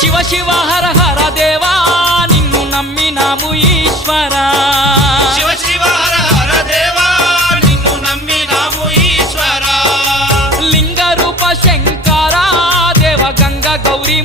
శివ శివ హర హర దేవా నిన్ను నమ్మినాము ఈశ్వరా శివ శివ హర హర దేవా నిన్ను నమ్మినాము ఈశ్వరా లింగ రూప శంకరా దేవ గంగ గౌరీ